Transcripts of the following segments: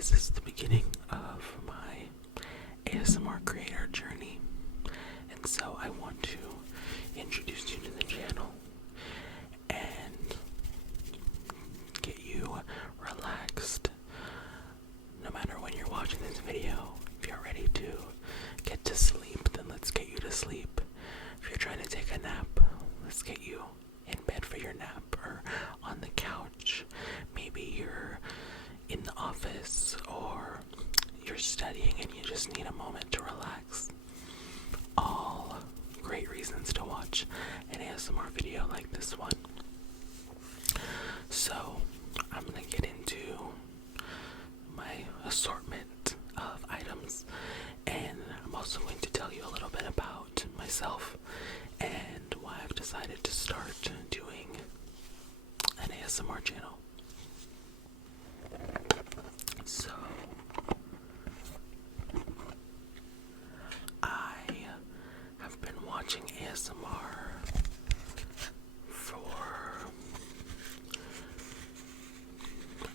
This is the beginning of my ASMR creator journey, and so I want to introduce you to the channel and get you relaxed. No matter when you're watching this video, if you're ready to get to sleep, then let's get you to sleep. If you're trying to take a nap, let's get you in bed for your nap or on the couch. Maybe you're in the office or you're studying and you just need a moment to relax. All great reasons to watch an ASMR video like this one. So I'm gonna get into my assortment of items, and I'm also going to tell you a little bit about myself and why I've decided to start doing an ASMR channel. So I have been watching ASMR for,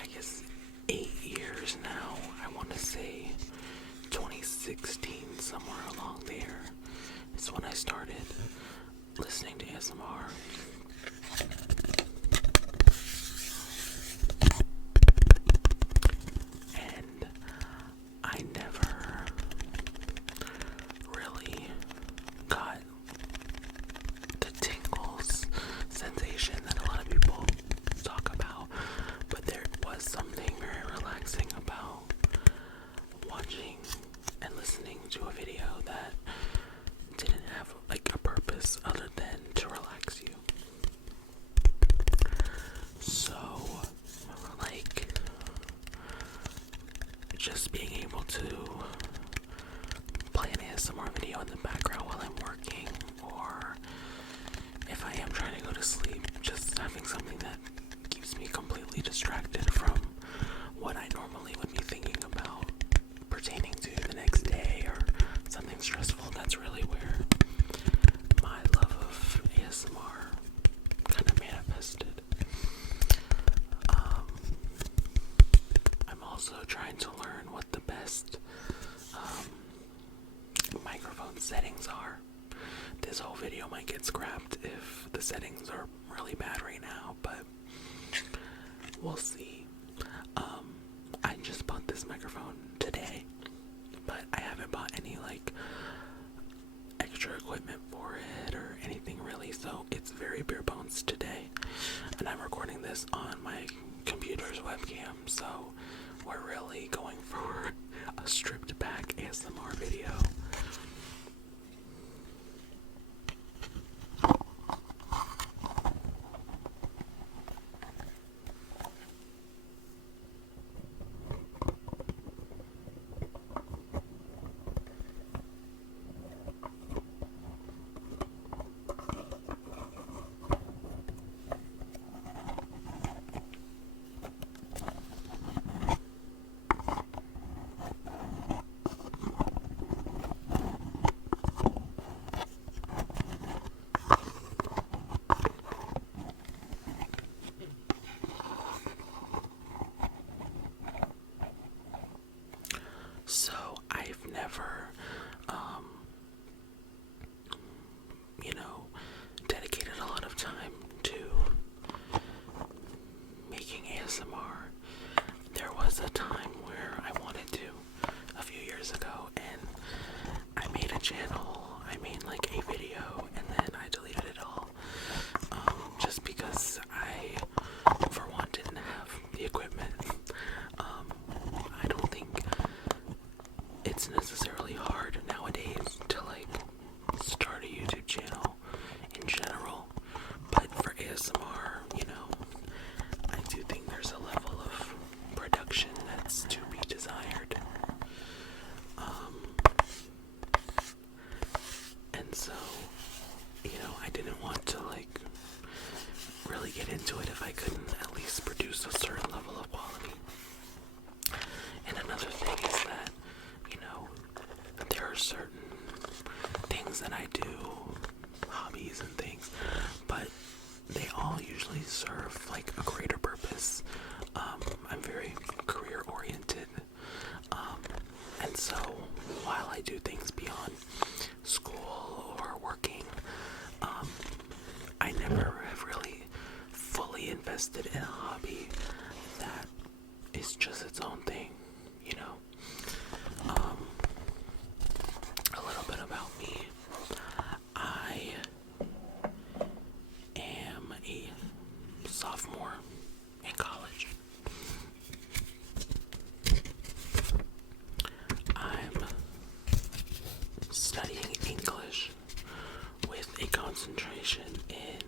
I guess, 8 years now. I want to say 2016, somewhere along there is when I started listening to ASMR. And I never really got the tingles sensation that a lot of people talk about, but there was something very relaxing about watching and listening to a video that didn't have like a purpose other than to relax you. So like just being able to play an ASMR video in the background while I'm working, or if I am trying to go to sleep, just having something that keeps me completely distracted from what I normally would be thinking about pertaining to the next day or something stressful. That's really where my love of ASMR kind of manifested. I'm also trying to learn what the best microphone settings are. This whole video might get scrapped if the settings are really bad right now, but we'll see. I just bought this microphone today, but I haven't bought any like extra equipment for it or anything really, so it's very bare bones today. And I'm recording this on my computer's webcam, so we're really going for a stripped back ASMR video. So I've never, dedicated a lot of time to making ASMR. There was a time where I wanted to, a few years ago, and I made a channel, I made like a video, and then I deleted it all, just because I, for one, didn't have the equipment. I don't think it's necessarily hard nowadays to like start a YouTube channel in general, but for ASMR, I do think there's a level of production that invested in a hobby that is just its own thing, you know. A little bit about me. I am a sophomore in college. I'm studying English with a concentration in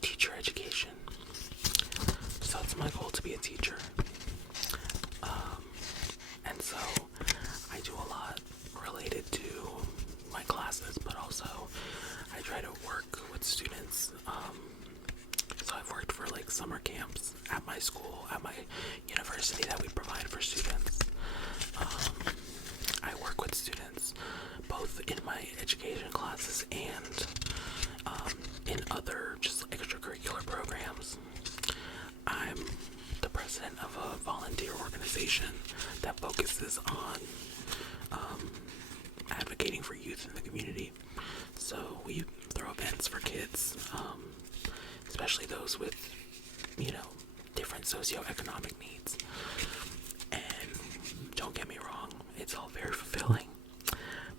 teacher education. So it's my goal to be a teacher. And so I do a lot related to my classes, but also I try to work with students. So I've worked for like summer camps at my school, at my university that we provide for students. I work with students both in my education classes and in other just extracurricular programs. I'm the president of a volunteer organization that focuses on advocating for youth in the community. So we throw events for kids, especially those with, different socioeconomic needs. And don't get me wrong, it's all very fulfilling.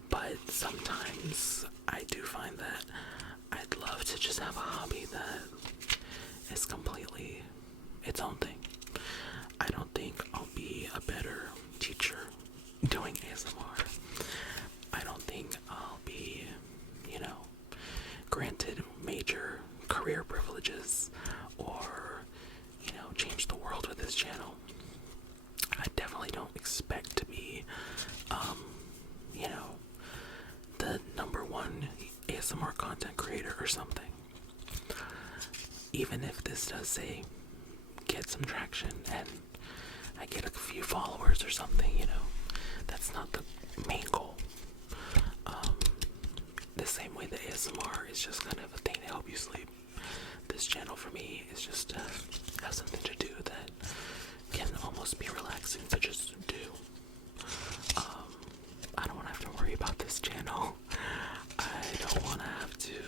But sometimes I do find that I'd love to just have a hobby that is completely its own thing. I don't think I'll be a better teacher doing ASMR. I don't think I'll be, granted major career privileges or, change the world with this channel. I definitely don't expect to be, the #1 ASMR content creator or something. Even if this does say get some traction and I get a few followers or something, that's not the main goal. The same way that ASMR is just kind of a thing to help you sleep. This channel for me is just to have something to do that can almost be relaxing to just do. I don't want to have to worry about this channel. I don't want to have to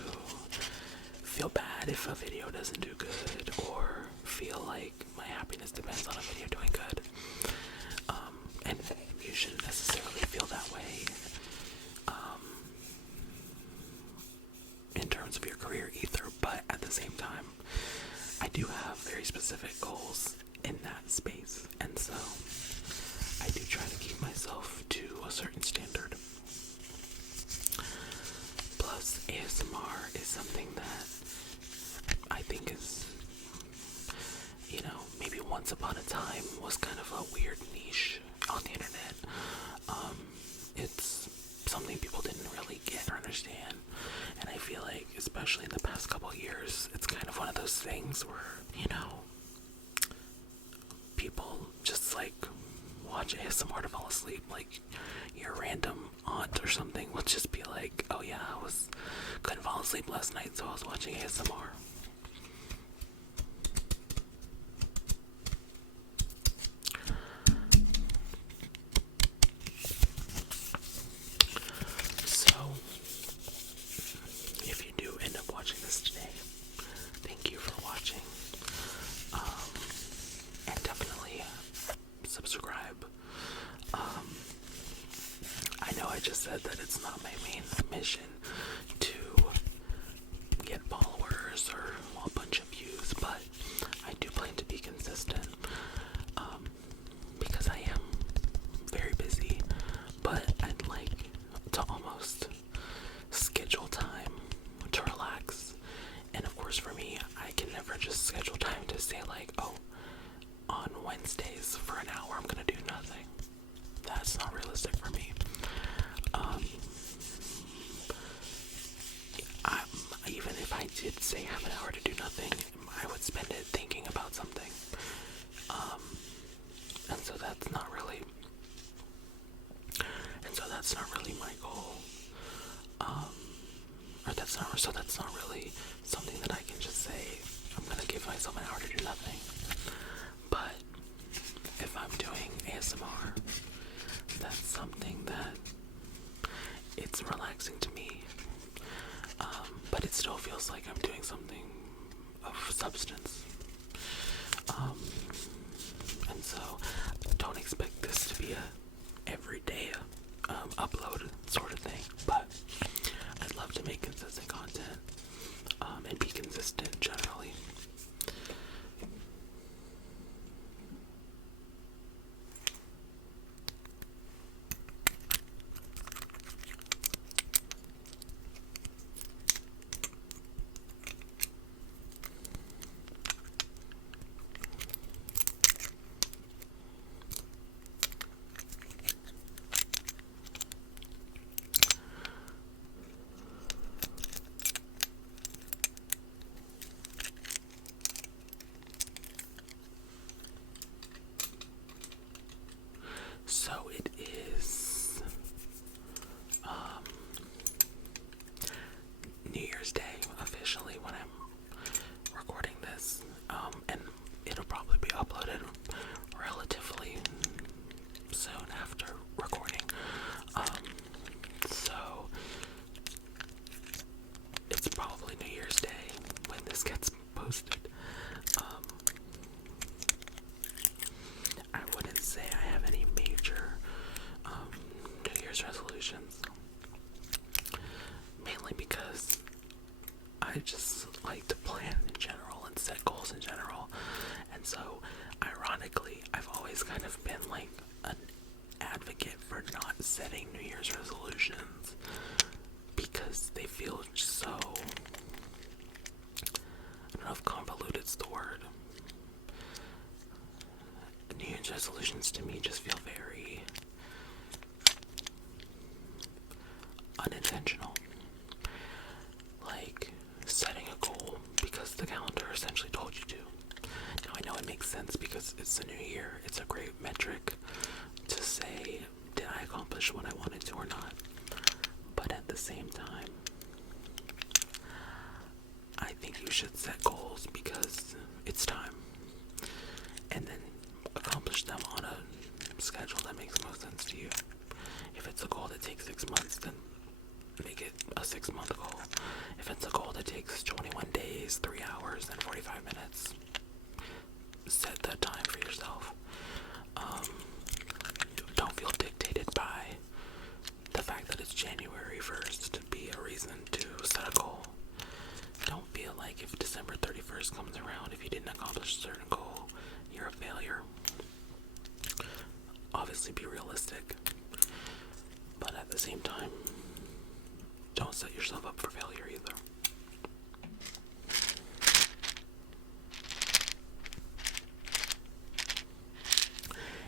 feel bad if a video doesn't do good or feel like my happiness depends on a video doing good. And you shouldn't necessarily feel that way in terms of your career either, but at the same time, I do have very specific goals in that space, and so I do try to keep myself to a certain standard. Plus, ASMR is something that I think is, maybe once upon a time was kind of a weird niche on the internet. It's something people didn't really get or understand, and I feel like, especially in the past couple of years, it's kind of one of those things where, people just like watch ASMR to fall asleep. Like your random aunt or something will just be like, oh yeah, couldn't fall asleep last night, so I was watching ASMR. So if you do end up watching this today, thank you for watching. And definitely subscribe. I know I just said that it's not my main mission to get followers or a bunch of views, but I do plan to be consistent because I am very busy, but I'd like to almost schedule time to relax. And of course for me, I can never just schedule time to say like, oh, on Wednesdays for an hour I'm gonna do nothing. That's not realistic for me. Even if I did say have an hour to do nothing, I would spend it thinking about something. And so that's not really my goal. That's not really something that I can just say, I'm gonna give myself an hour to do nothing. But if I'm doing ASMR, that's something that it's relaxing to me. But it still feels like I'm doing something of substance. And so don't expect this to be a everyday upload sort of thing, but I'd love to make consistent content and be consistent generally. So it is New Year's Day officially when I'm recording this, and it'll probably be uploaded relatively soon after recording. So it's probably New Year's Day when this gets posted. I wouldn't say I have any major New Year's resolutions, mainly because I just like to plan in general and set goals in general. And so ironically, I've always kind of been like an advocate for not setting New Year's resolutions because they feel so, I don't know if convoluted's the word. New Year's resolutions to me just feel very unintentional. Like setting a goal because the calendar essentially told you to. Now I know it makes sense because it's the new year. It's a great metric to say, did I accomplish what I wanted to or not? But at the same time, I think you should set goals because it's time. And then accomplish them on a schedule that makes most sense to you. If it's a goal that takes 6 months, then make it a 6-month goal. If it's a goal that takes 21 days, 3 hours, and 45 minutes, set that time for yourself. Don't feel dictated by the fact that it's January 1st to be a reason to set a goal. Don't feel like if December 31st comes around, if you didn't accomplish a certain goal, you're a failure. Obviously be realistic, but at the same time, don't set yourself up for failure either.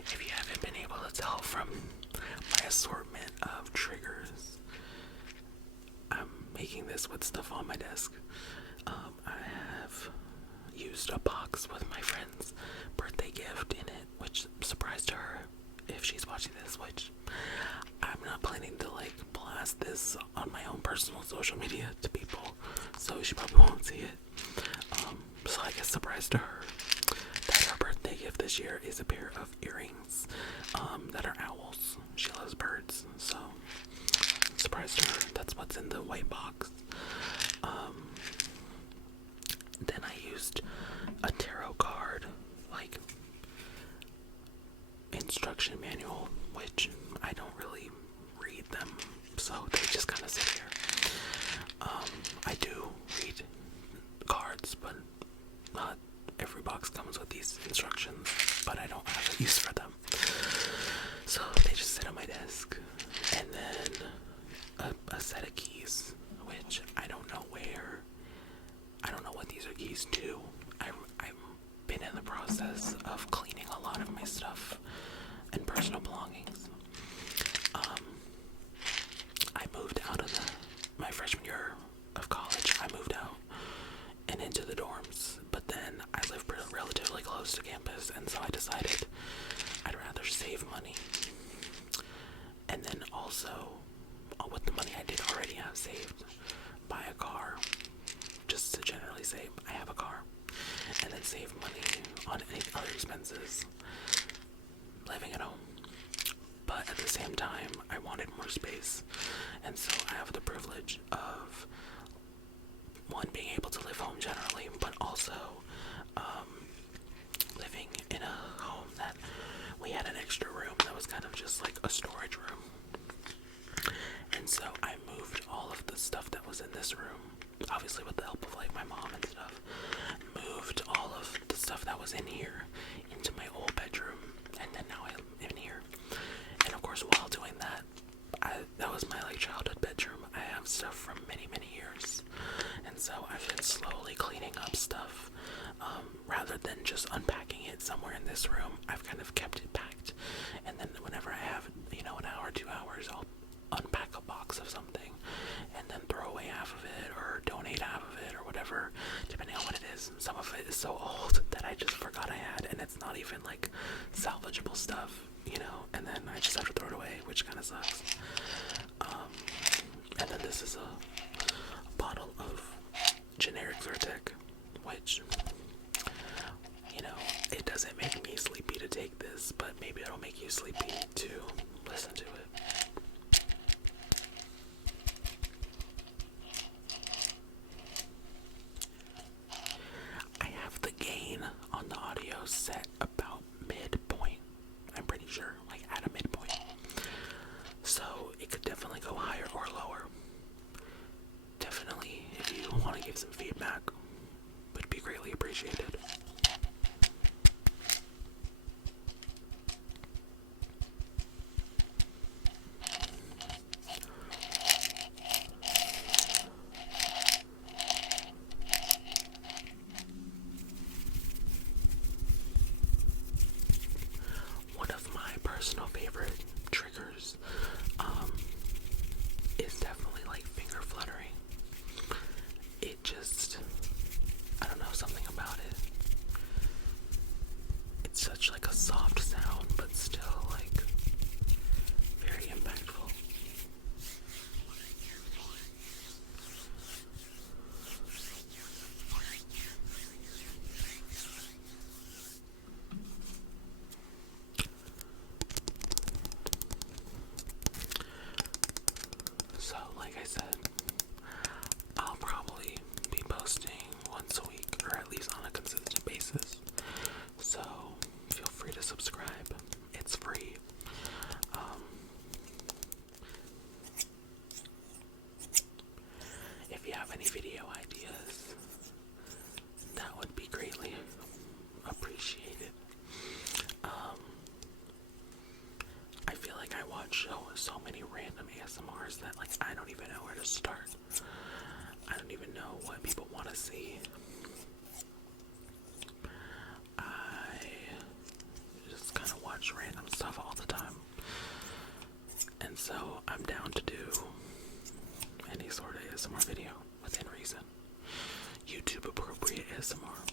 If you haven't been able to tell from my assortment of triggers, I'm making this with stuff on my desk. I have used a box with my friend's birthday gift in it, which surprised her if she's watching this, which I'm not planning to like blast this on my own personal social media to people, so she probably won't see it. So I guess surprise to her that her birthday gift this year is a pair of earrings that are owls. She loves birds, so surprise to her. That's what's in the white box. Then I used a tarot card like instruction manual, which I don't really read them, so they just kind of sit here. I do read cards, but not every box comes with these instructions, but I don't have a use for them, so they just sit on my desk. And then a set of keys, which I don't know what these are keys to. I've been in the process of cleaning a lot of my stuff and personal belongings. I moved out of my freshman year of college. I moved out and into the dorms, but then I live relatively close to campus, and so I decided I'd rather save money and then also, with the money I did already have saved, buy a car, just to generally say I have a car, and then save money on any other expenses living at home. But at the same time, I wanted more space, and so I have the privilege of one, being able to live home generally, but also living in a home that we had an extra room that was kind of just like a storage room. And so I moved all of the stuff that was in this room, obviously with the help of like my mom and stuff, moved all of the stuff that was in here into my old bedroom, and then now I'm in here. And of course, while doing that, that was my like childhood bedroom. I have stuff from many years, and so I've been slowly cleaning up stuff. Rather than just unpacking it somewhere in this room, I've kind of kept it packed, and then whenever I have, an hour, 2 hours, I'll unpack a box of something, and then throw away half of it, or donate half of it, or whatever, depending on what it is. Some of it is so old that I just forgot I had, and it's not even like salvageable stuff, and then I just have to throw it away, which kind of sucks. And then this is a bottle of generic Zyrtec, which, it doesn't make me sleepy to take this, but maybe it'll make you sleepy to listen to it. I have the gain on the audio set about midpoint. I'm pretty sure, like at a midpoint. So it could definitely go higher or lower. Definitely, if you want to give some feedback, would be greatly appreciated. One of my personal favorite triggers is definitely like finger fluttering. It just, I don't know, something about it. It's such like a soft sound, but still like very impactful. So, like I said, I'll probably be posting once a week, or at least on a consistent basis. So, feel free to subscribe. It's free. If you have any video ideas, that would be greatly appreciated. I feel like I watch so many random ASMRs that like I don't even know where to start. I don't even know what people want to see. I just kind of watch random stuff all the time. And so I'm down to do any sort of ASMR video within reason. YouTube appropriate ASMR.